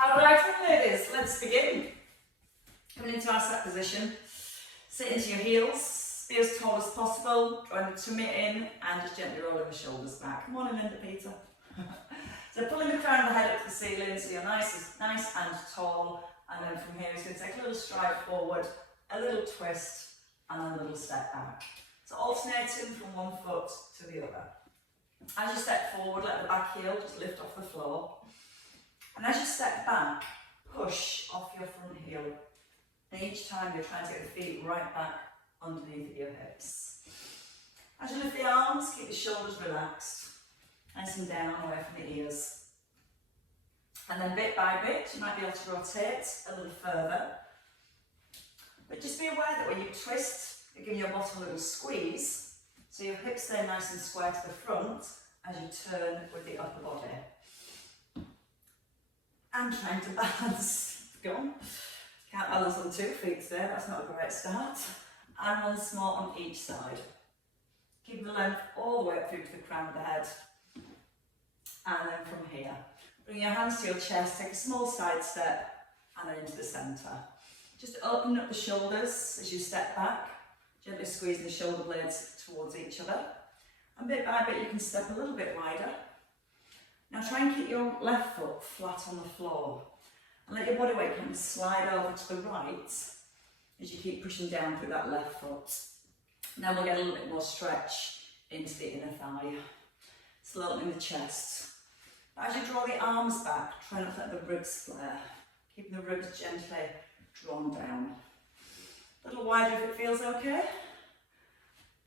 Alright ladies, let's begin. Coming into our set position, sit into your heels, be as tall as possible, drawing the tummy in and just gently rolling the shoulders back. Come on in, Linda Peter. So pulling the crown of the head up to the ceiling so you're nice and tall, and then from here you're going to take a little stride forward, a little twist and then a little step back. So alternating from one foot to the other. As you step forward, let the back heel just lift off the floor. And as you step back, push off your front heel. And each time you're trying to get the feet right back underneath your hips. As you lift the arms, keep the shoulders relaxed. Nice and down away from the ears. And then bit by bit, you might be able to rotate a little further. But just be aware that when you twist, you're giving your bottom a little squeeze. So your hips stay nice and square to the front as you turn with the upper body. And trying to balance. Go on. Can't balance on 2 feet there, that's not a great start. And once more on each side. Keep the length all the way up through to the crown of the head. And then from here, bring your hands to your chest, take a small side step, and then into the centre. Just open up the shoulders as you step back, gently squeezing the shoulder blades towards each other. And bit by bit, you can step a little bit wider. Now try and keep your left foot flat on the floor and let your body weight kind of slide over to the right as you keep pushing down through that left foot. Now we'll get a little bit more stretch into the inner thigh, slowly in the chest. As you draw the arms back, try not to let the ribs flare, keeping the ribs gently drawn down. A little wider if it feels okay.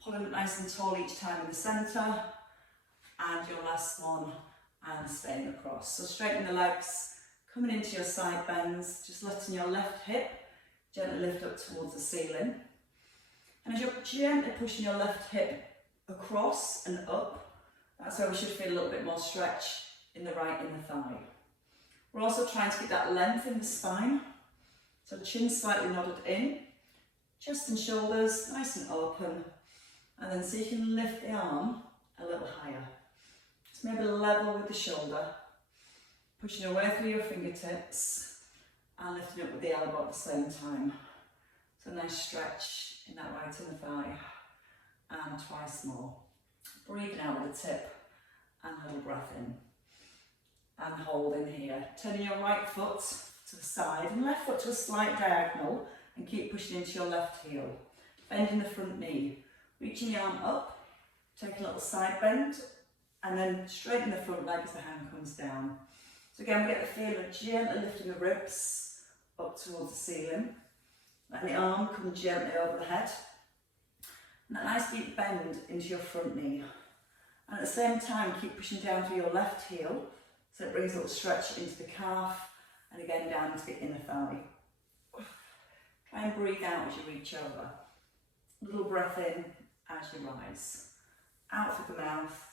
Pulling it nice and tall each time in the centre, and your last one. And staying across. So straighten the legs, coming into your side bends, just letting your left hip gently lift up towards the ceiling. And as you're gently pushing your left hip across and up, that's where we should feel a little bit more stretch in the right inner thigh. We're also trying to keep that length in the spine. So chin slightly nodded in, chest and shoulders nice and open. And then so you can lift the arm a little higher. Maybe level with the shoulder, pushing away through your fingertips and lifting up with the elbow at the same time. So a nice stretch in that right inner thigh and twice more. Breathing out with the tip and a little breath in and hold in here. Turning your right foot to the side and left foot to a slight diagonal and keep pushing into your left heel. Bending the front knee, reaching the arm up, take a little side bend. And then straighten the front leg as the hand comes down. So again, we get the feel of gently lifting the ribs up towards the ceiling. Letting the arm come gently over the head. And that nice deep bend into your front knee. And at the same time, keep pushing down through your left heel. So it brings a little stretch into the calf and again down into the inner thigh. Try and breathe out as you reach over. A little breath in as you rise. Out through the mouth.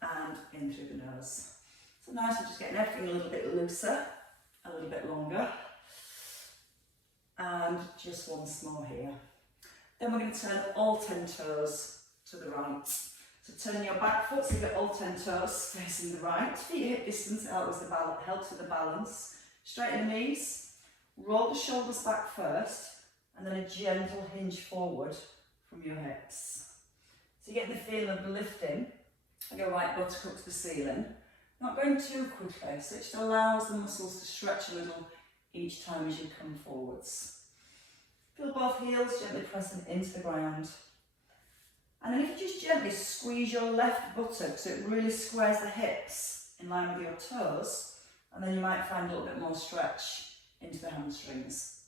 And in through the nose. So nice, we're just getting everything a little bit looser, a little bit longer. And just once more here. Then we're going to turn all 10 toes to the right. So turn your back foot so you get all 10 toes facing the right. Feet hip distance helps with the balance. Straighten the knees, roll the shoulders back first, and then a gentle hinge forward from your hips. So you get the feel of lifting. Your right buttock up to the ceiling. Not going too quickly, so it just allows the muscles to stretch a little each time as you come forwards. Feel both heels gently pressing into the ground. And then if you just gently squeeze your left buttock so it really squares the hips in line with your toes, and then you might find a little bit more stretch into the hamstrings.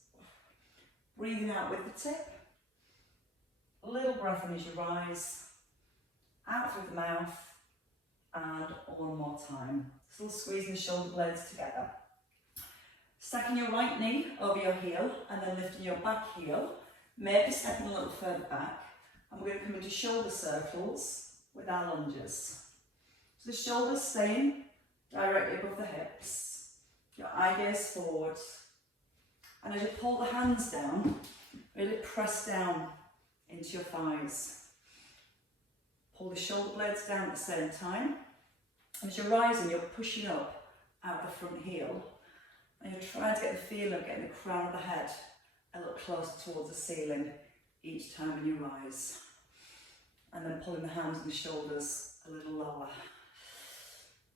Breathing out with the tip. A little breath in as you rise. Out through the mouth. And one more time. Still squeezing the shoulder blades together. Stacking your right knee over your heel and then lifting your back heel. Maybe stepping a little further back. And we're going to come into shoulder circles with our lunges. So the shoulders staying directly above the hips. Your eye gaze forward. And as you pull the hands down, really press down into your thighs. Pull the shoulder blades down at the same time. As you're rising, you're pushing up out the front heel. And you're trying to get the feeling of getting the crown of the head a little closer towards the ceiling each time when you rise. And then pulling the hands and the shoulders a little lower.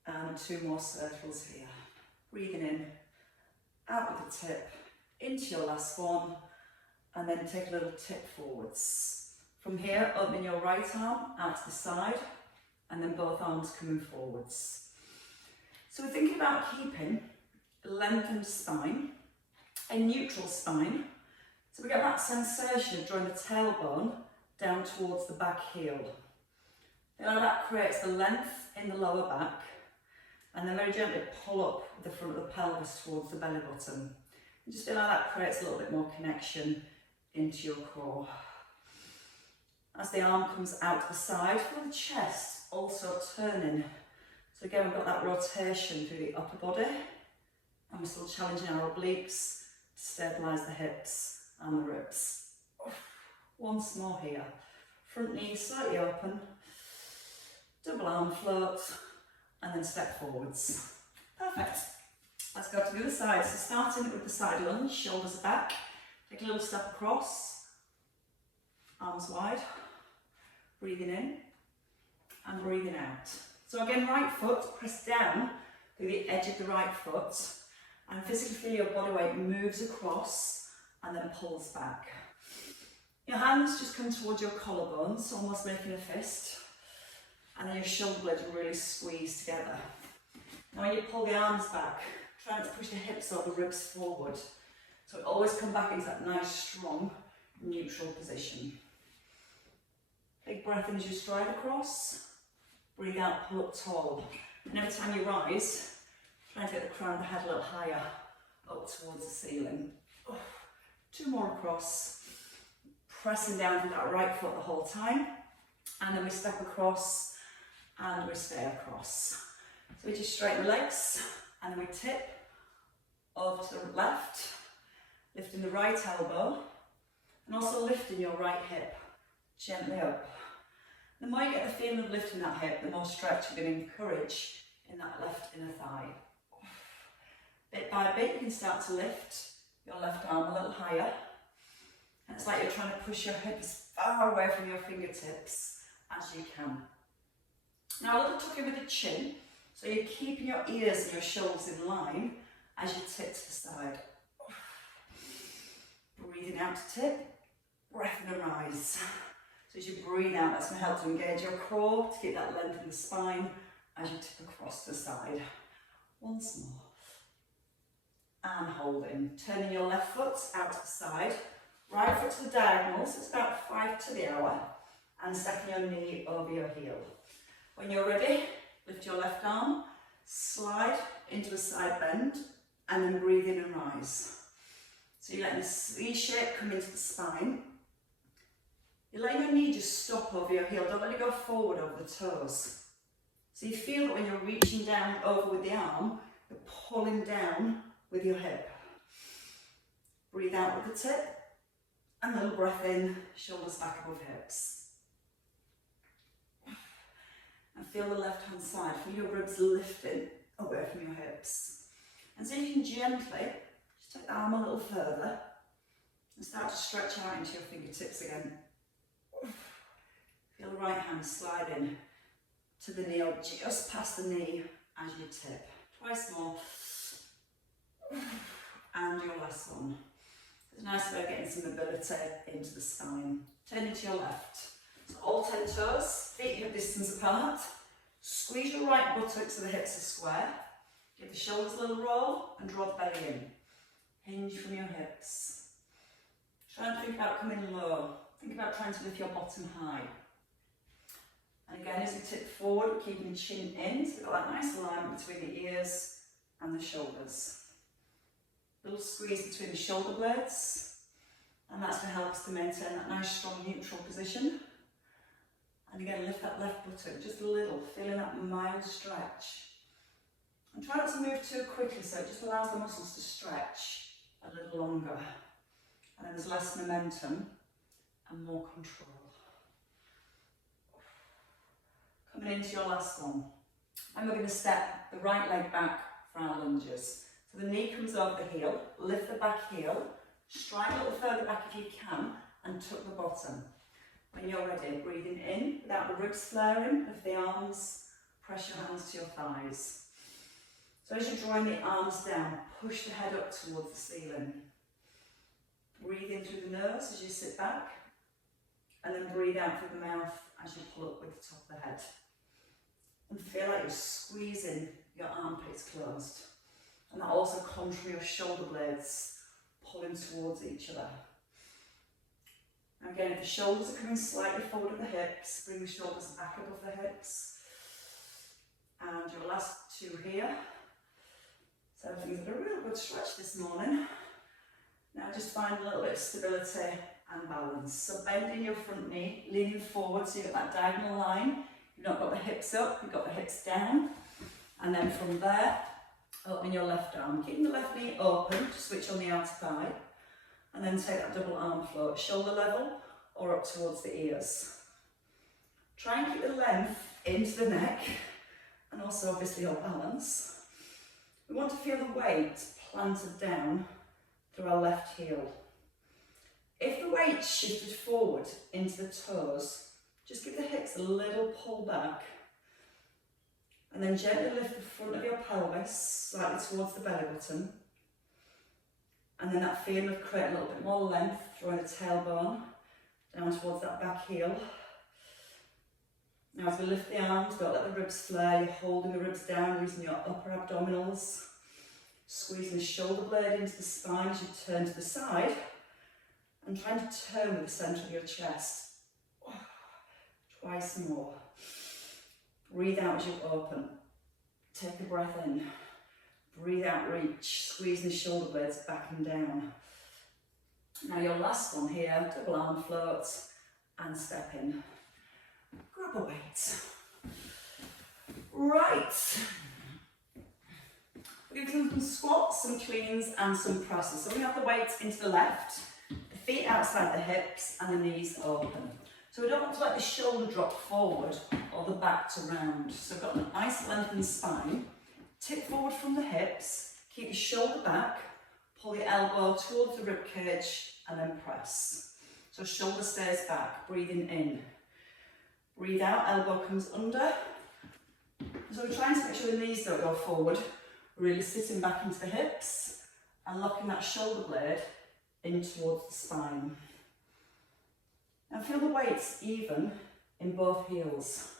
And 2 more circles here. Breathing in, out with the tip, into your last one, and then take a little tip forwards. From here, open your right arm out to the side, and then both arms coming forwards. So we're thinking about keeping a lengthened spine, a neutral spine. So we get that sensation of drawing the tailbone down towards the back heel. Now that creates the length in the lower back, and then very gently pull up the front of the pelvis towards the belly button. And just feel like that creates a little bit more connection into your core. As the arm comes out to the side, feel the chest also turning. So again, we've got that rotation through the upper body, and we're still challenging our obliques to stabilise the hips and the ribs. Once more here. Front knee slightly open, double arm float, and then step forwards. Perfect. Let's go to the other side. So starting with the side lunge, shoulders back, take a little step across, arms wide, breathing in and breathing out. So again, right foot, press down through the edge of the right foot, and physically feel your body weight moves across and then pulls back. Your hands just come towards your collarbones, almost making a fist, and then your shoulder blades really squeeze together. Now when you pull the arms back, try not to push the hips or the ribs forward. So always come back into that nice, strong, neutral position. Big breath in as you stride across. Breathe out, pull up tall. And every time you rise, try to get the crown of the head a little higher, up towards the ceiling. 2 more across. Pressing down through that right foot the whole time. And then we step across and we stay across. So we just straighten the legs and then we tip over to the left, lifting the right elbow and also lifting your right hip gently up. The more you get the feeling of lifting that hip, the more stretch you're going to encourage in that left inner thigh. Bit by bit you can start to lift your left arm a little higher. And it's like you're trying to push your hip as far away from your fingertips as you can. Now a little tuck in with the chin, so you're keeping your ears and your shoulders in line as you tip to the side. Breathing out to tip, breath in and rise. So as you breathe out, that's going to help to engage your core, to keep that length in the spine as you tip across to the side. Once more. And holding. Turning your left foot out to the side. Right foot to the diagonal, so it's about 5 to the hour, and stacking your knee over your heel. When you're ready, lift your left arm, slide into a side bend, and then breathe in and rise. So you're letting the V shape come into the spine. You're letting your knee just stop over your heel, don't let it go forward over the toes. So you feel that when you're reaching down over with the arm, you're pulling down with your hip. Breathe out with the tip. And a little breath in, shoulders back above hips. And feel the left hand side, feel your ribs lifting away from your hips. And so you can gently just take the arm a little further and start to stretch out into your fingertips again. Feel the right hand slide in to the knee or just past the knee as you tip. Twice more. And your last one. It's a nice way of getting some mobility into the spine. Turning to your left. So all 10 toes, feet hip distance apart. Squeeze your right buttocks so the hips are square. Give the shoulders a little roll and draw the belly in. Hinge from your hips. Try and think about coming low. Think about trying to lift your bottom high. And again, as you tip forward, keeping the chin in, so you've got that nice alignment between the ears and the shoulders. Little squeeze between the shoulder blades, and that's going to help us to maintain that nice strong neutral position. And again, lift that left buttock just a little, feeling that mild stretch. And try not to move too quickly, so it just allows the muscles to stretch a little longer. And then there's less momentum and more control. Coming into your last one. And we're going to step the right leg back for our lunges. So the knee comes over the heel, lift the back heel, stride a little further back if you can, and tuck the bottom. When you're ready, breathing in without the ribs flaring, lift the arms, press your hands to your thighs. So as you're drawing the arms down, push the head up towards the ceiling. Breathe in through the nose as you sit back, and then breathe out through the mouth as you pull up with the top of the head. And feel like you're squeezing your armpits closed. And that also comes from your shoulder blades pulling towards each other. Now again, if the shoulders are coming slightly forward of the hips, bring the shoulders back above the hips. And your last two here. So everything's had a real good stretch this morning. Now just find a little bit of stability and balance. So bending your front knee, leaning forward so you've got that diagonal line. You've not got the hips up, you've got the hips down. And then from there, open your left arm. Keeping the left knee open, switch on the outer thigh. And then take that double arm float, shoulder level or up towards the ears. Try and keep the length into the neck and also obviously your balance. We want to feel the weight planted down through our left heel. If the weight shifted forward into the toes, just give the hips a little pull back and then gently lift the front of your pelvis slightly towards the belly button. And then that feeling of creating a little bit more length, drawing the tailbone down towards that back heel. Now as we lift the arms, don't let the ribs flare, you're holding the ribs down using your upper abdominals. Squeezing the shoulder blade into the spine as you turn to the side. And trying to turn with the centre of your chest. Twice more. Breathe out as you open. Take a breath in. Breathe out, reach. Squeezing the shoulder blades back and down. Now your last one here, double arm float and step in. Grab a weight. Right. We're going to do some squats, some cleans and some presses. So we have the weights into the left, the feet outside the hips and the knees open. So we don't want to let the shoulder drop forward or the back to round. So we've got a nice lengthened spine. Tip forward from the hips, keep the shoulder back, pull the elbow towards the rib cage and then press. So shoulder stays back, breathing in. Breathe out, elbow comes under. So we're trying to make sure the knees don't go forward. Really sitting back into the hips and locking that shoulder blade in towards the spine. Now feel the weights even in both heels.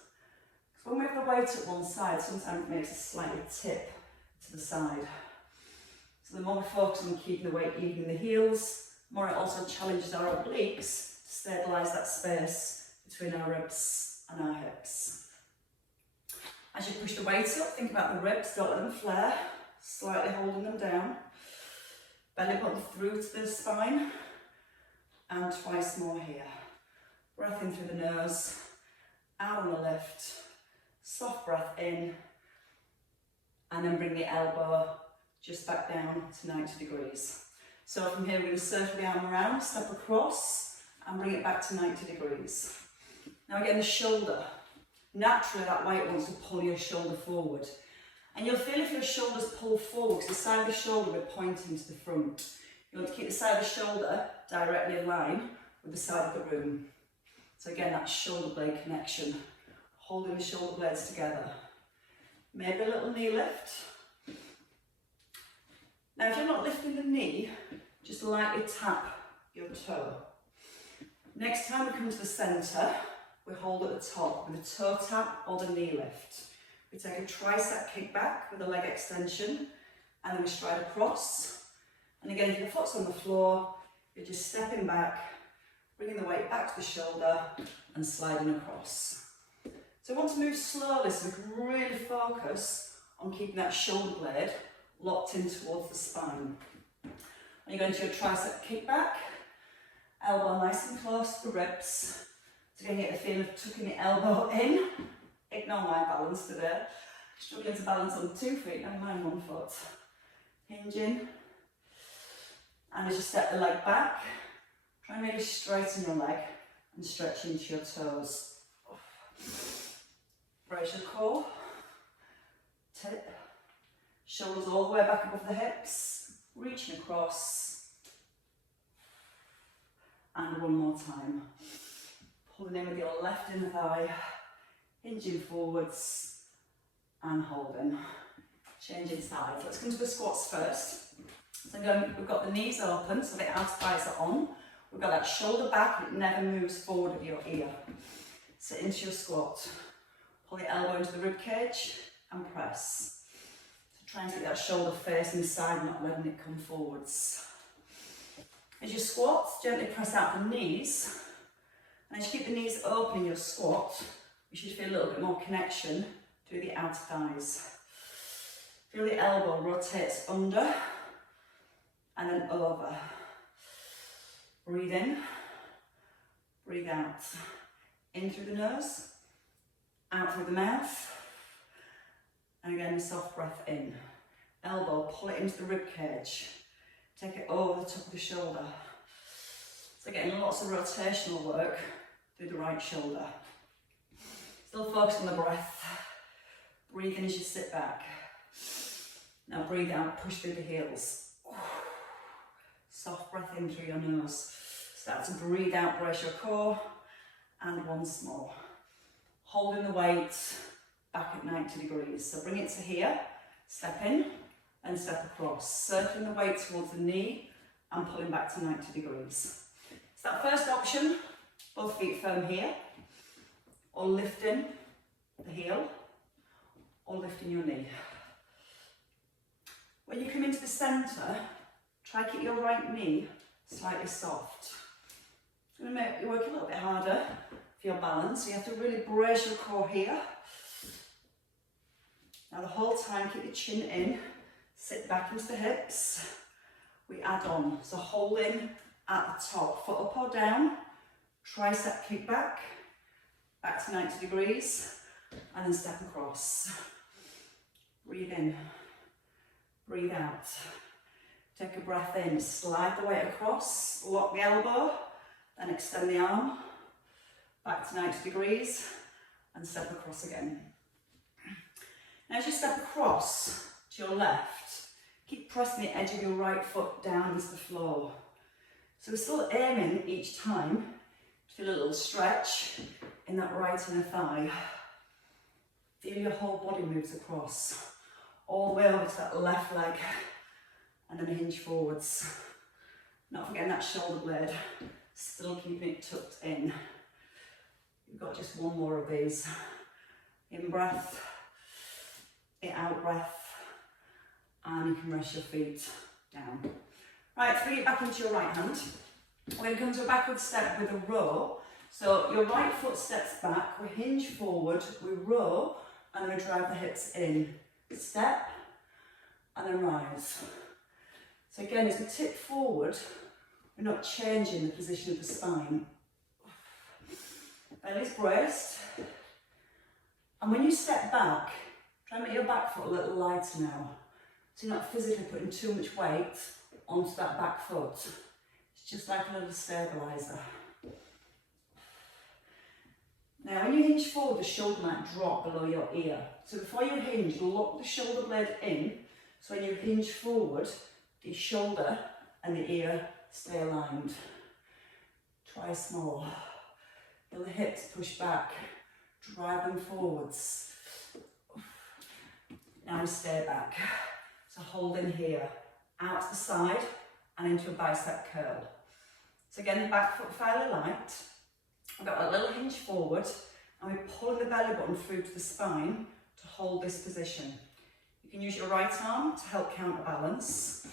Because when we have the weight at one side, sometimes it makes a slightly tip to the side. So the more we focus on keeping the weight even in the heels, the more it also challenges our obliques to stabilise that space between our ribs and our hips. As you push the weight up, think about the ribs, don't let them flare, slightly holding them down. Belly button through to the spine, and twice more here. Breath in through the nose, out on the lift, soft breath in, and then bring the elbow just back down to 90 degrees. So from here we're going to circle the arm around, step across, and bring it back to 90 degrees. Now again, the shoulder. Naturally that weight wants to pull your shoulder forward. And you'll feel if your shoulders pull forward, because the side of the shoulder will be pointing to the front. You want to keep the side of the shoulder directly in line with the side of the room. So again, that shoulder blade connection, holding the shoulder blades together. Maybe a little knee lift. Now if you're not lifting the knee, just lightly tap your toe. Next time we come to the centre, we hold at the top with a toe tap or the knee lift. We take a tricep kick back with a leg extension and then we stride across. And again, if your foot's on the floor, you're just stepping back, bringing the weight back to the shoulder and sliding across. So I want to move slowly so we can really focus on keeping that shoulder blade locked in towards the spine. And you're going to your tricep kick back, elbow nice and close to the ribs. So you're going to get the feeling of tucking the elbow in. Ignore my balance today. Struggling to balance on 2 feet, never mind 1 foot. Hinging. And as you step the leg back, try and really straighten your leg and stretch into your toes. Brace your core. Tip. Shoulders all the way back above the hips, reaching across. And one more time. Pulling in with your left inner thigh, hinging forwards and holding. Changing sides. Let's come to the squats first. So again, we've got the knees open, so the outer thighs are on. We've got that shoulder back, it never moves forward of your ear. Sit into your squat. Pull the elbow into the rib cage and press. So try and get that shoulder facing the side, not letting it come forwards. As you squat, gently press out the knees. And as you keep the knees open in your squat, you should feel a little bit more connection to the outer thighs. Feel the elbow rotates under and then over. Breathe in, breathe out. In through the nose, out through the mouth. And again, a soft breath in. Elbow, pull it into the rib cage. Take it over the top of the shoulder. So getting lots of rotational work through the right shoulder. Still focus on the breath. Breathe in as you sit back. Now breathe out, push through the heels. Soft breath in through your nose. Start to breathe out, brace your core. And once more. Holding the weight back at 90 degrees. So bring it to here, step in and step across. Circling the weight towards the knee and pulling back to 90 degrees. So that first option, both feet firm here, or lifting the heel, or lifting your knee. When you come into the centre, try to keep your right knee slightly soft. It's going to make you work a little bit harder for your balance. So you have to really brace your core here. Now the whole time, keep your chin in, sit back into the hips. We add on, so holding at the top, foot up or down, tricep kick back to 90 degrees, and then step across. Breathe in, breathe out. Take a breath in, slide the weight across, lock the elbow, then extend the arm, back to 90 degrees, and step across again. Now as you step across to your left, keep pressing the edge of your right foot down into the floor. So we're still aiming each time to feel a little stretch in that right inner thigh. Feel your whole body moves across, all the way over to that left leg, and then hinge forwards. Not forgetting that shoulder blade, still keeping it tucked in. You've got just one more of these. In breath, out breath, and you can rest your feet down. Right, bring it back into your right hand. We're going to come to a backward step with a row. So your right foot steps back, we hinge forward, we row, and then we drive the hips in. Step, and then rise. So again, as we tip forward, we're not changing the position of the spine. Belly's braced. And when you step back, try and make your back foot a little lighter now. So you're not physically putting too much weight onto that back foot. It's just like a little stabiliser. Now when you hinge forward, the shoulder might drop below your ear. So before you hinge, lock the shoulder blade in. So when you hinge forward, the shoulder and the ear stay aligned. Twice more. Feel the hips push back. Drive them forwards. Now we stay back. So hold in here, out to the side and into a bicep curl. So again, the back foot fairly light. I've got a little hinge forward and we're pulling the belly button through to the spine to hold this position. You can use your right arm to help counterbalance.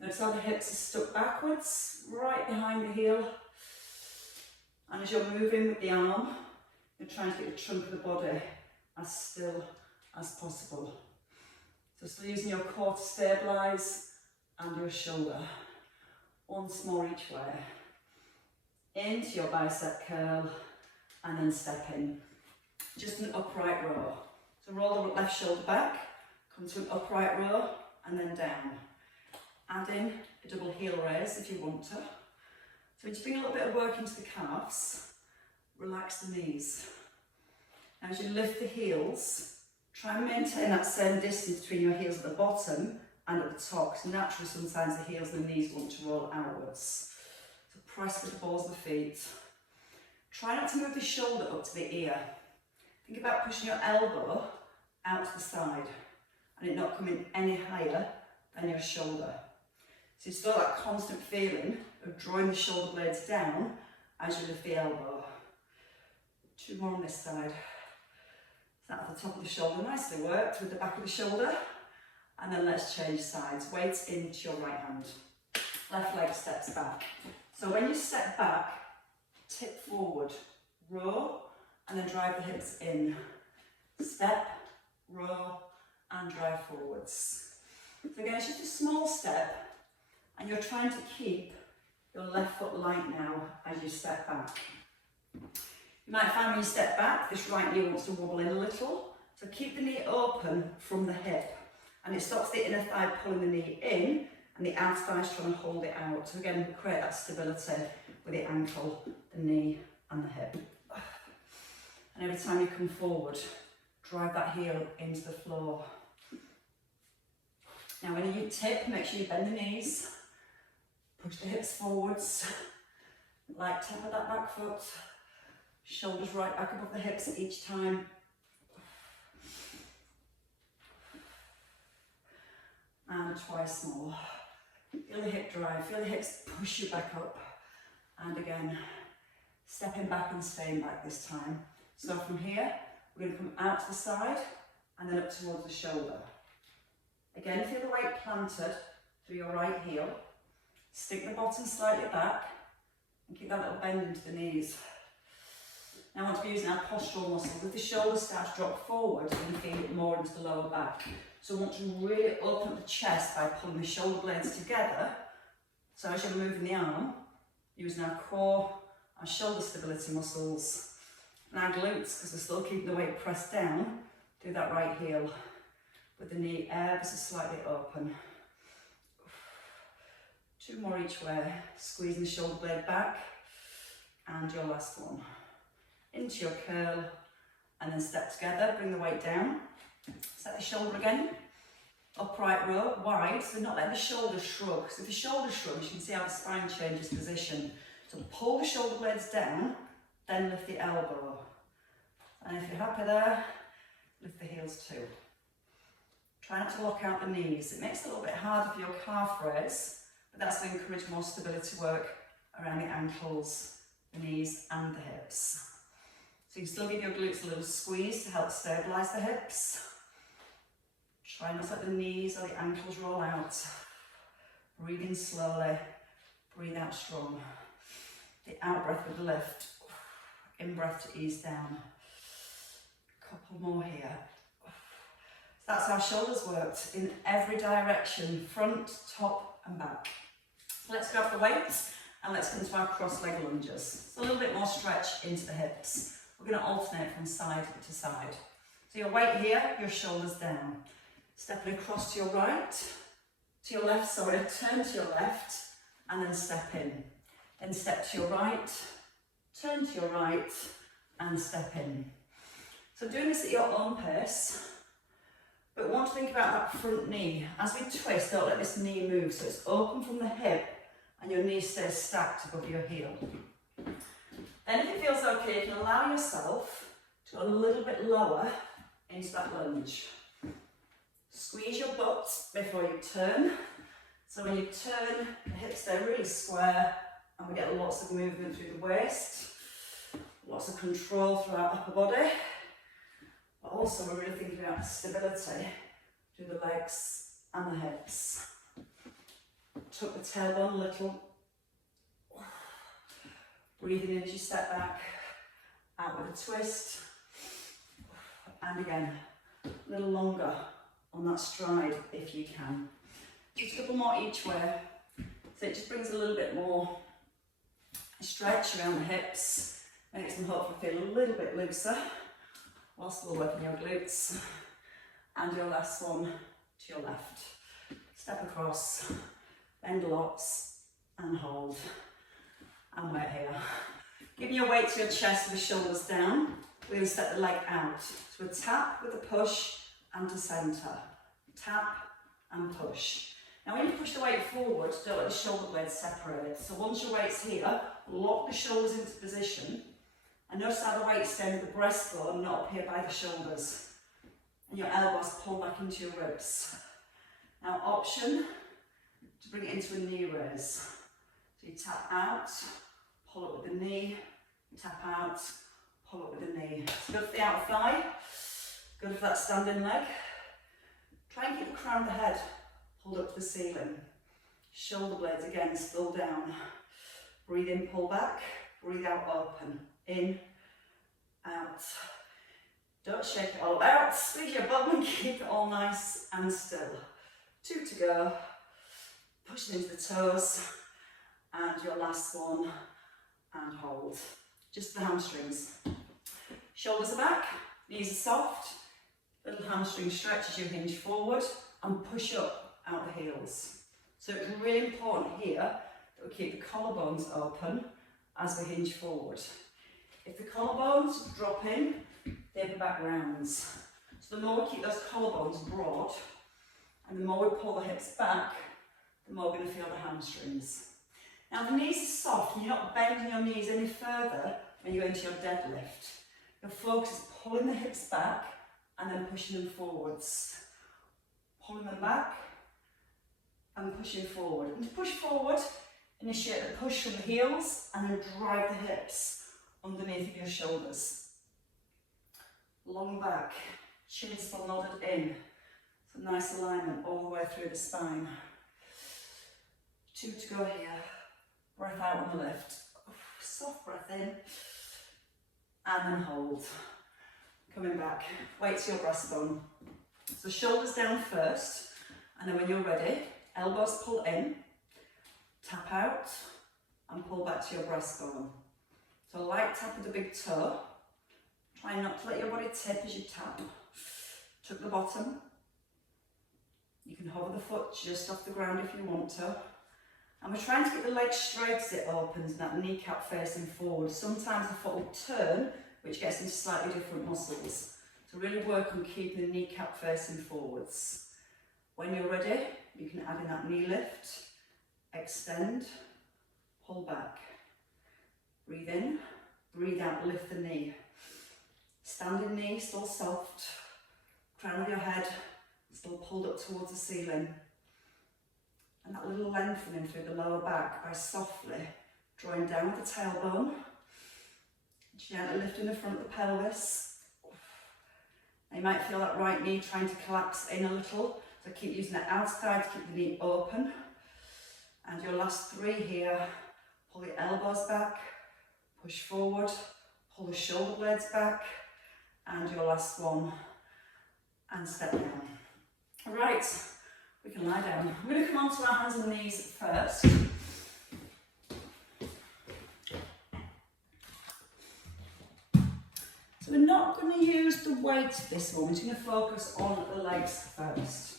Notice how the hips are stuck backwards, right behind the heel. And as you're moving with the arm, you're trying to get the trunk of the body as still as possible. So still using your core to stabilise and your shoulder. Once more each way. Into your bicep curl and then step in. Just an upright row. So roll the left shoulder back, come to an upright row and then down. Add in a double heel raise if you want to. So just bring a little bit of work into the calves, relax the knees. Now as you lift the heels, Try and maintain that same distance between your heels at the bottom and at the top, because naturally sometimes the heels and the knees want to roll outwards. So press with the balls of the feet. Try not to move the shoulder up to the ear. Think about pushing your elbow out to the side and it not coming any higher than your shoulder. So you still that constant feeling of drawing the shoulder blades down as you lift the elbow. 2 more on this side. That at the top of the shoulder, nicely worked with the back of the shoulder. And then let's change sides. Weight into your right hand. Left leg steps back. So when you step back, tip forward, row, and then drive the hips in. Step, row, and drive forwards. So again, it's just a small step, and you're trying to keep your left foot light now as you step back. You might find when you step back, this right knee wants to wobble in a little. So keep the knee open from the hip, and it stops the inner thigh pulling the knee in, and the outer thigh is trying to hold it out. So again, create that stability with the ankle, the knee, and the hip. And every time you come forward, drive that heel into the floor. Now when you tip, make sure you bend the knees, push the hips forwards, light tap of that back foot, shoulders right back above the hips each time. And twice more. Feel the hip drive, feel the hips push you back up. And again, stepping back and staying back this time. So from here, we're going to come out to the side and then up towards the shoulder. Again, feel the weight planted through your right heel. Stick the bottom slightly back and keep that little bend into the knees. Now I want to be using our postural muscles. If the shoulders start to drop forward, you can feel it more into the lower back. So we want to really open up the chest by pulling the shoulder blades together. So as you're moving the arm, using our core, our shoulder stability muscles, and our glutes, because we're still keeping the weight pressed down, through that right heel, with the knee ever so slightly open. 2 more each way, squeezing the shoulder blade back, and your last one. Into your curl, and then step together, bring the weight down, set the shoulder again, upright row, wide, so not letting the shoulders shrug. So if the shoulder shrugs, you can see how the spine changes position. So pull the shoulder blades down, then lift the elbow. And if you're happy there, lift the heels too. Try not to lock out the knees. It makes it a little bit harder for your calf raise, but that's to encourage more stability work around the ankles, the knees and the hips. So you can still give your glutes a little squeeze to help stabilise the hips. Try not to let the knees or the ankles roll out. Breathe in slowly, breathe out strong. The out breath with the lift. In breath to ease down. Couple more here. So that's how shoulders worked in every direction, front, top and back. So let's grab the weights and let's come to our cross-leg lunges. So a little bit more stretch into the hips. We're going to alternate from side to side. So your weight here, your shoulders down. Stepping across to your right, to your left, sorry, turn to your left and then step in. Then step to your right, turn to your right and step in. So doing this at your own pace, but we want to think about that front knee. As we twist, don't let this knee move, so it's open from the hip and your knee stays stacked above your heel. Then if it feels okay, you can allow yourself to go a little bit lower into that lunge. Squeeze your butt before you turn. So when you turn, the hips stay really square and we get lots of movement through the waist, lots of control through our upper body. But also we're really thinking about stability through the legs and the hips. Tuck the tailbone a little. Breathing in as you step back, out with a twist. And again, a little longer on that stride if you can. Just a couple more each way. So it just brings a little bit more stretch around the hips. Makes them hopefully feel a little bit looser whilst we're working your glutes. And your last one to your left. Step across, bend lots and hold. And wait here. Give your weight to your chest with the shoulders down. We're going to step the leg out. So a tap with a push and to centre. Tap and push. Now when you push the weight forward, don't let the shoulder blades separate. So once your weight's here, lock the shoulders into position. And notice how the weight's staying at the breastbone, not up here by the shoulders. And your elbows pull back into your ribs. Now option to bring it into a knee raise. So you tap out, pull up with the knee, tap out, pull up with the knee. So go for the outer thigh, go for that standing leg. Try and keep the crown of the head pulled up to the ceiling. Shoulder blades again still down. Breathe in, pull back, breathe out, open. In, out. Don't shake it all out. Squeeze your bum and keep it all nice and still. 2 to go. Pushing into the toes. And your last one. And hold. Just the hamstrings. Shoulders are back. Knees are soft. Little hamstring stretch as you hinge forward. And push up out the heels. So it's really important here that we keep the collarbones open as we hinge forward. If the collarbones drop in, they have the back rounds. So the more we keep those collarbones broad, and the more we pull the hips back, the more we're going to feel the hamstrings. Now the knees are soft, and you're not bending your knees any further when you go into your deadlift. Your focus is pulling the hips back and then pushing them forwards. Pulling them back and pushing forward. And to push forward, initiate the push from the heels and then drive the hips underneath of your shoulders. Long back, chin still nodded in. So nice alignment all the way through the spine. 2 to go here. Breath out on the lift. Soft breath in. And then hold. Coming back. Weight to your breastbone. So shoulders down first. And then when you're ready, elbows pull in. Tap out. And pull back to your breastbone. So light tap with the big toe. Try not to let your body tip as you tap. Tuck the bottom. You can hover the foot just off the ground if you want to. And we're trying to get the leg straight as it opens and that kneecap facing forward. Sometimes the foot will turn, which gets into slightly different muscles. So really work on keeping the kneecap facing forwards. When you're ready, you can add in that knee lift, extend, pull back. Breathe in, breathe out, lift the knee. Standing knee, still soft. Crown of your head, still pulled up towards the ceiling. And that little lengthening through the lower back by softly drawing down with the tailbone. Gently lifting the front of the pelvis. You might feel that right knee trying to collapse in a little. So keep using the outside to keep the knee open. And your last 3 here, pull the elbows back. Push forward, pull the shoulder blades back, and your last one, and step down. All right, we can lie down. We're going to come onto our hands and knees first. So we're not going to use the weight this one, we're going to focus on the legs first.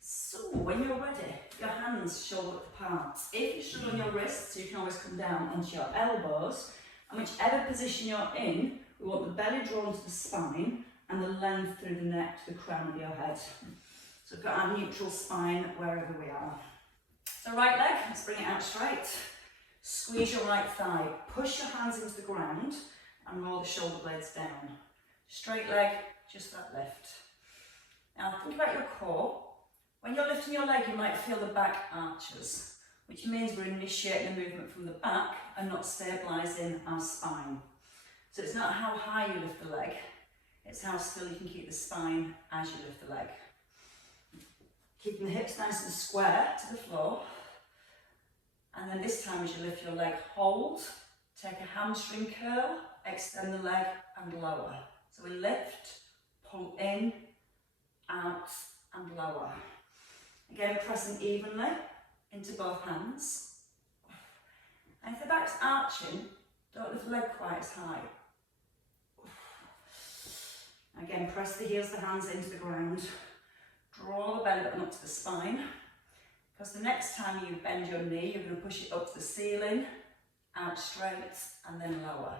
So when you're ready, your hands shoulder width apart. If you struggle on your wrists, you can always come down onto your elbows. And whichever position you're in, we want the belly drawn to the spine and the length through the neck to the crown of your head. So we've got our neutral spine wherever we are. So right leg, let's bring it out straight. Squeeze your right thigh. Push your hands into the ground and roll the shoulder blades down. Straight leg, just that lift. Now think about your core. When you're lifting your leg, you might feel the back arches, which means we're initiating the movement from the back and not stabilising our spine. So it's not how high you lift the leg, it's how still you can keep the spine as you lift the leg. Keeping the hips nice and square to the floor. And then this time as you lift your leg, hold, take a hamstring curl, extend the leg and lower. So we lift, pull in, out and lower. Again, pressing evenly into both hands. And if the back's arching, don't lift the leg quite as high. Again, press the heels of the hands into the ground. Draw the belly button up to the spine. Because the next time you bend your knee, you're going to push it up to the ceiling, out straight, and then lower.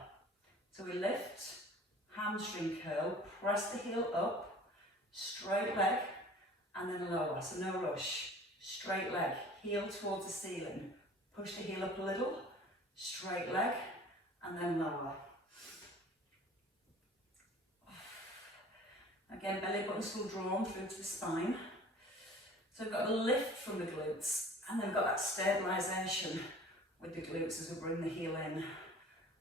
So we lift, hamstring curl, press the heel up, straight leg, and then lower, so no rush. Straight leg, heel towards the ceiling. Push the heel up a little, straight leg, and then lower. Again, belly button still drawn through to the spine. So we've got a lift from the glutes, and then we've got that stabilisation with the glutes as we bring the heel in.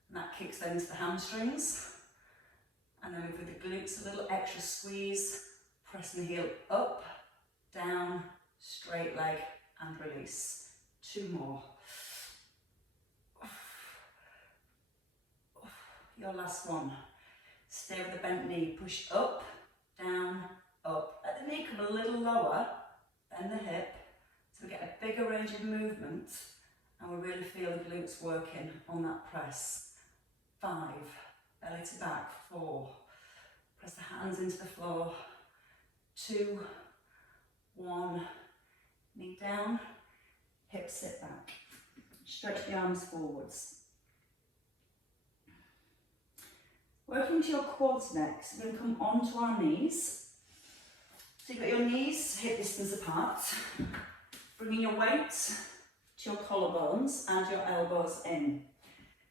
And that kicks then into the hamstrings. And then with the glutes, a little extra squeeze, pressing the heel up, down, straight leg, and release. 2 more. Your last one. Stay with the bent knee, push up, down, up. Let the knee come a little lower than the hip, so we get a bigger range of movement, and we really feel the glutes working on that press. 5, belly to back, 4, press the hands into the floor, 2, 1, knee down, hips sit back, stretch the arms forwards. Working to your quads next, we're going to come onto our knees. So you've got your knees hip distance apart, bringing your weight to your collarbones and your elbows in.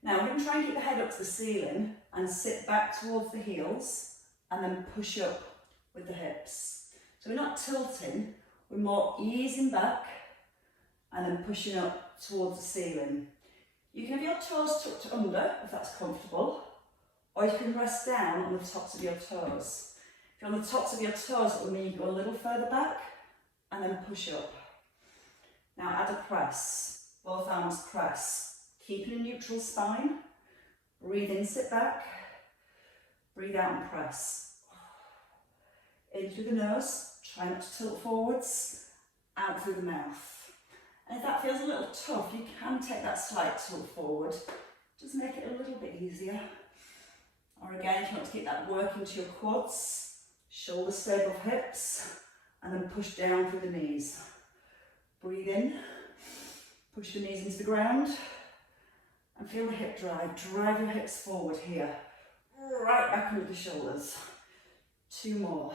Now we're going to try and keep the head up to the ceiling and sit back towards the heels and then push up with the hips. So we're not tilting, we're more easing back and then pushing up towards the ceiling. You can have your toes tucked under if that's comfortable, or you can rest down on the tops of your toes. If you're on the tops of your toes, it will mean you go a little further back and then push up. Now add a press, both arms press, keeping a neutral spine. Breathe in, sit back, breathe out and press. In through the nose, try not to tilt forwards, out through the mouth. And if that feels a little tough, you can take that slight tilt forward. Just make it a little bit easier. Or again, if you want to keep that working to your quads, shoulders stay above hips, and then push down through the knees. Breathe in, push the knees into the ground, and feel the hip drive. Drive your hips forward here, right back under the shoulders. 2 more.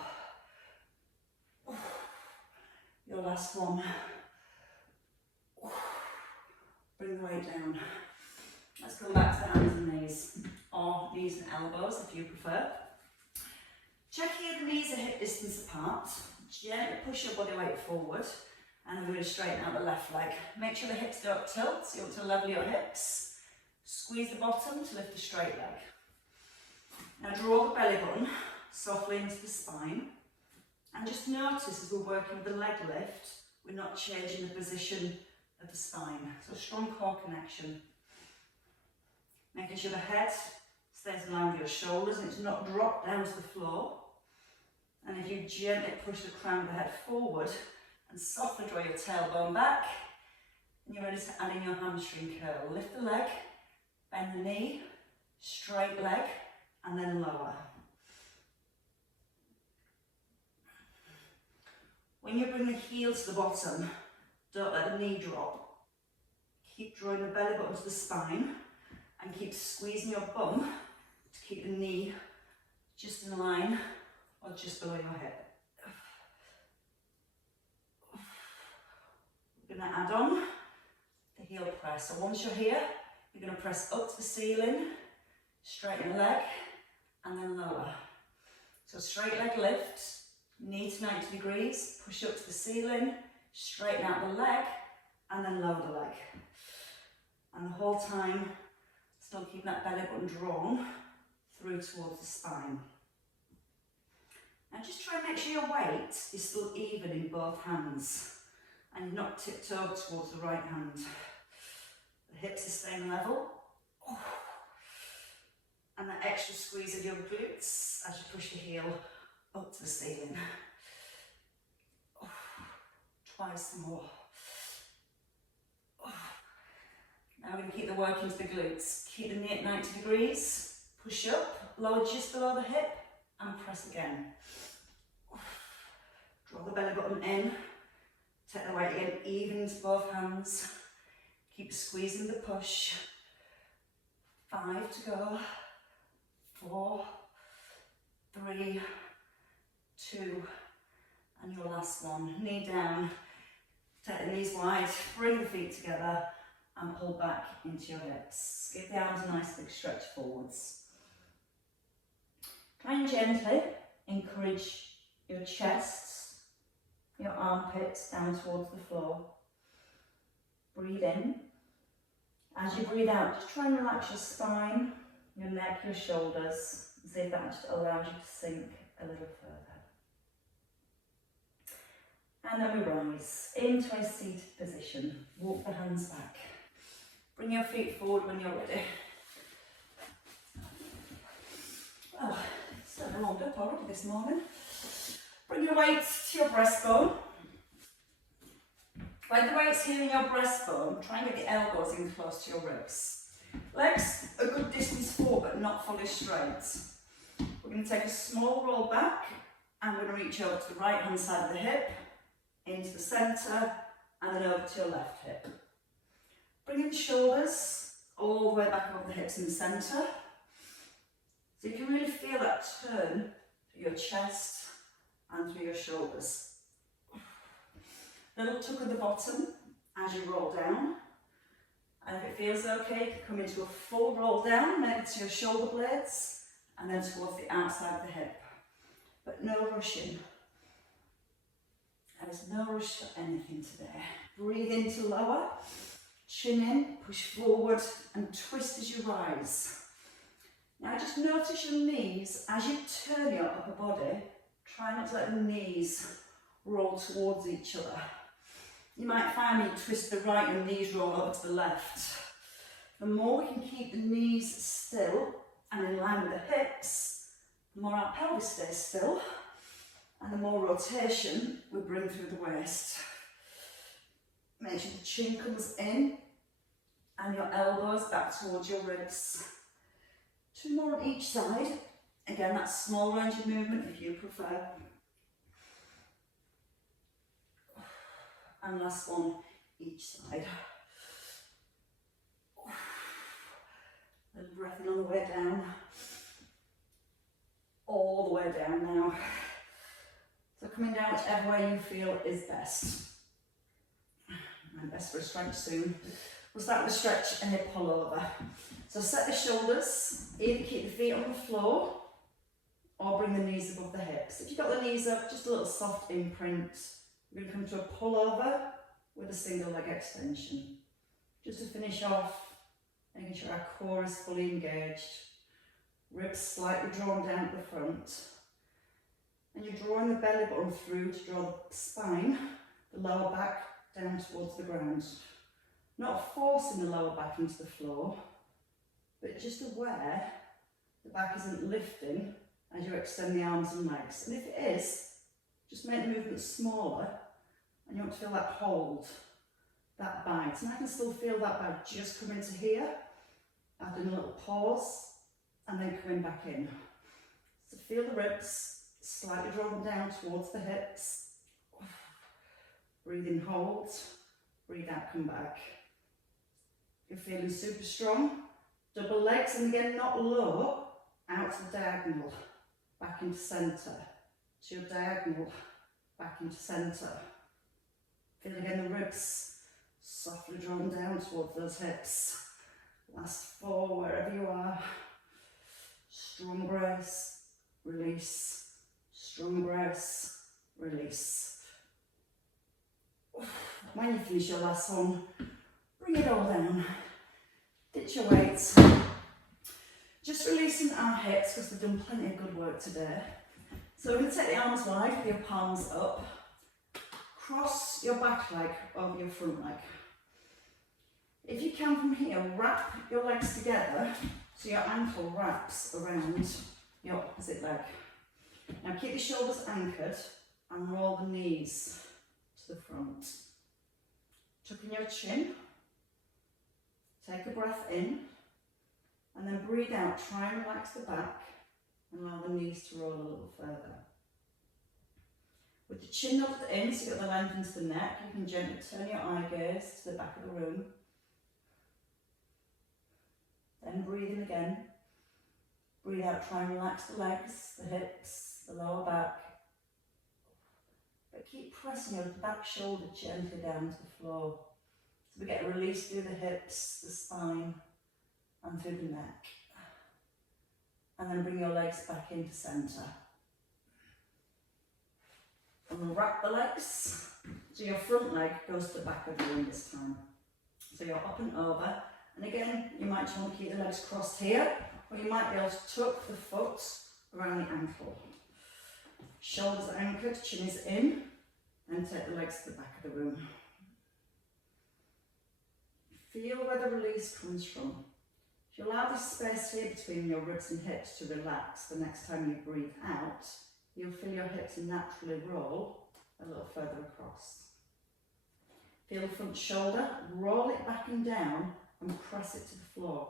Your last one. Bring the weight down. Let's come back to the hands and knees, or knees and elbows if you prefer. Check here the knees are hip distance apart. Gently push your body weight forward, and I'm going to straighten out the left leg. Make sure the hips don't tilt, so you want to level your hips. Squeeze the bottom to lift the straight leg. Now draw the belly button softly into the spine, and just notice as we're working with the leg lift, we're not changing the position of the spine. So strong core connection. Making sure the head stays in line with your shoulders and it's not dropped down to the floor. And if you gently push the crown of the head forward and softly draw your tailbone back, and you're ready to add in your hamstring curl. Lift the leg, bend the knee, straight leg, and then lower. When you bring the heel to the bottom, don't let the knee drop. Keep drawing the belly button to the spine and keep squeezing your bum to keep the knee just in line or just below your hip. We're going to add on the heel press. So once you're here, you're going to press up to the ceiling, straighten the leg, and then lower. So straight leg lift, knee to 90 degrees, push up to the ceiling, straighten out the leg, and then lower the leg. And the whole time, still keep that belly button drawn through towards the spine. Now just try and make sure your weight is still even in both hands and you're not tipped over towards the right hand. The hips are staying level. And that extra squeeze of your glutes as you push the heel up to the ceiling. Twice more. Now we're going to keep the work into the glutes. Keep the knee at 90 degrees. Push up, lower just below the hip, and press again. Draw the belly button in. Take the weight again, even into both hands. Keep squeezing the push. 5 to go. 4, 3, 2, and your last one. Knee down, take the knees wide, bring the feet together and pull back into your hips. Give the arms a nice big stretch forwards. Try and gently encourage your chest, your armpits down towards the floor. Breathe in. As you breathe out, just try and relax your spine, your neck, your shoulders, as if that just allows you to sink a little further. And then we rise into a seated position. Walk the hands back. Bring your feet forward when you're ready. Oh, so warmed up already this morning. Bring your weights to your breastbone. When the weight's here in your breastbone, try and get the elbows in close to your ribs. Legs a good distance forward, but not fully straight. We're going to take a small roll back, and we're going to reach over to the right hand side of the hip, into the centre, and then over to your left hip. Bring in the shoulders all the way back over the hips in the centre. So you can really feel that turn through your chest and through your shoulders. Little tuck at the bottom as you roll down. And if it feels okay, you can come into a full roll down, maybe to your shoulder blades, and then towards the outside of the hip. But no rushing. There is no rush for anything today. Breathe in to lower, chin in, push forward and twist as you rise. Now just notice your knees as you turn your upper body. Try not to let the knees roll towards each other. You might find when you twist the right, your knees roll over to the left. The more we can keep the knees still and in line with the hips, the more our pelvis stays still and the more rotation we bring through the waist. Make sure the chin comes in and your elbows back towards your ribs. 2 more on each side. Again, that's small range of movement if you prefer. And last one, each side. Little breath in on the way down. All the way down now. So coming down whichever way you feel is best. And best for a stretch soon. We'll start with a stretch and a pull over. So set the shoulders, either keep the feet on the floor or bring the knees above the hips. If you've got the knees up, just a little soft imprint. We're going to come to a pull over with a single leg extension. Just to finish off, making sure our core is fully engaged. Ribs slightly drawn down at the front. And you're drawing the belly button through to draw the spine, the lower back down towards the ground. Not forcing the lower back into the floor, but just aware the back isn't lifting as you extend the arms and legs. And if it is, just make the movement smaller and you want to feel that hold, that bite. And I can still feel that bite just coming to here, adding a little pause and then coming back in. So feel the ribs, slightly draw them down towards the hips. Breathe in, hold, breathe out, come back. You're feeling super strong. Double legs and again not low, out to the diagonal, back into centre. To your diagonal, back into centre. Feel again the ribs softly drawn down towards those hips. Last 4, wherever you are. Strong brace, release. Strong brace, release. When you finish your last one, bring it all down. Ditch your weights. Just releasing our hips because we've done plenty of good work today. So we're going to take the arms wide with your palms up. Cross your back leg over your front leg. If you can from here, wrap your legs together so your ankle wraps around your opposite leg. Now keep the shoulders anchored and roll the knees to the front. Tuck in your chin. Take a breath in and then breathe out. Try and relax the back and allow the knees to roll a little further. With the chin knocked in, so you've got the length into the neck, you can gently turn your eye gaze to the back of the room. Then breathe in again. Breathe out, try and relax the legs, the hips, the lower back. But keep pressing your back shoulder gently down to the floor. So we get a release through the hips, the spine, and through the neck. And then bring your legs back into centre. And we'll wrap the legs. So your front leg goes to the back of the room this time. So you're up and over. And again, you might want to keep the legs crossed here, or you might be able to tuck the foot around the ankle. Shoulders are anchored, chin is in, and take the legs to the back of the room. Feel where the release comes from. If you allow this space here between your ribs and hips to relax the next time you breathe out, you'll feel your hips naturally roll a little further across. Feel the front shoulder, roll it back and down and press it to the floor.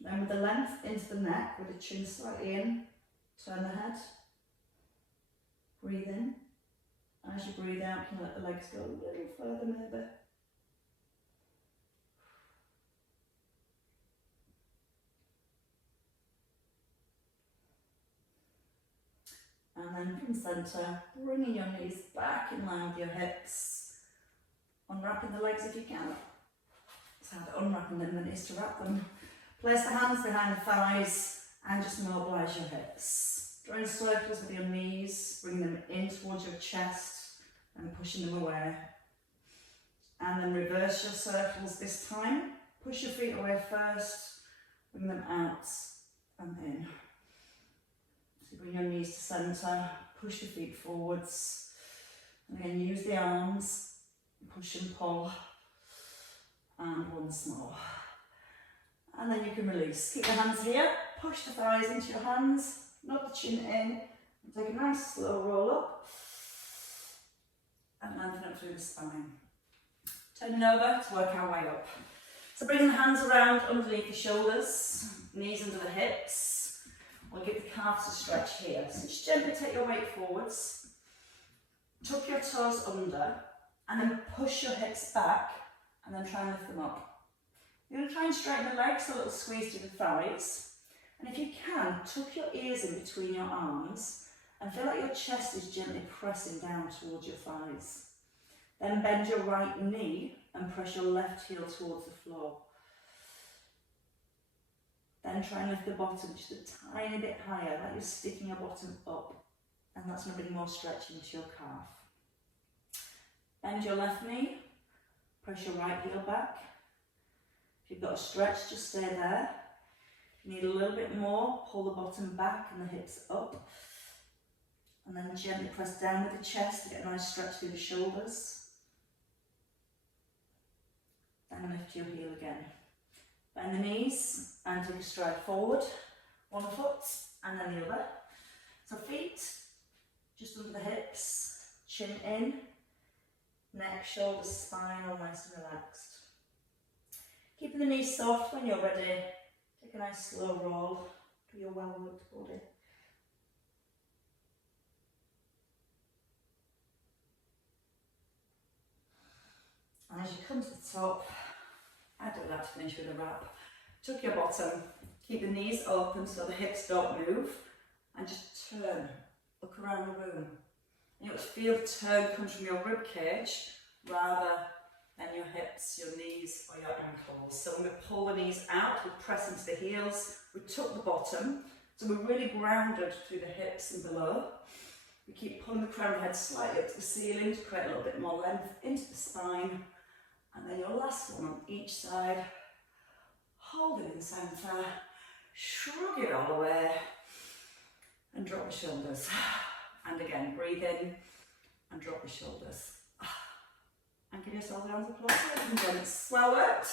Then with the length into the neck, with the chin slightly in, turn the head. Breathe in. As you breathe out, you can let the legs go a little further maybe. And then from centre, bringing your knees back in line with your hips. Unwrapping the legs if you can. It's hard to unwrapping them than it is to wrap them. Place the hands behind the thighs and just mobilise your hips. Drawing circles with your knees, bring them in towards your chest and pushing them away. And then reverse your circles this time. Push your feet away first, bring them out and in. So bring your knees to centre, push your feet forwards. And again, use the arms, push and pull. And once more. And then you can release. Keep your hands here, push the thighs into your hands, knock the chin in, and take a nice slow roll up. And lengthen up through the spine. Turning over to work our way up. So bring the hands around underneath the shoulders, knees under the hips. We'll give the calves a stretch here. So just gently take your weight forwards, tuck your toes under, and then push your hips back, and then try and lift them up. You're going to try and straighten the legs, a little squeeze through the thighs. And if you can, tuck your ears in between your arms and feel like your chest is gently pressing down towards your thighs. Then bend your right knee and press your left heel towards the floor. Then try and lift the bottom just a tiny bit higher, like you're sticking your bottom up. And that's going to bring more stretch into your calf. Bend your left knee, press your right heel back. If you've got a stretch, just stay there. If you need a little bit more, pull the bottom back and the hips up. And then gently press down with the chest to get a nice stretch through the shoulders. Then lift your heel again. Bend the knees and take a stride forward. One foot and then the other. So feet just under the hips, chin in, neck, shoulders, spine all nice and relaxed. Keeping the knees soft when you're ready. Take a nice slow roll to your well-worked body. And as you come to the top, I do that to finish with a wrap. Tuck your bottom, keep the knees open so the hips don't move, and just turn, look around the room. And you'll feel the turn comes from your rib cage rather than your hips, your knees or your ankles. So when we pull the knees out, we press into the heels, we tuck the bottom, so we're really grounded through the hips and below. We keep pulling the crown of the head slightly up to the ceiling to create a little bit more length into the spine. And then your last one on each side. Hold it in the centre, shrug it all the way, and drop the shoulders. And again, breathe in and drop the shoulders. And give yourself a round of applause, ladies and gents. Well worked.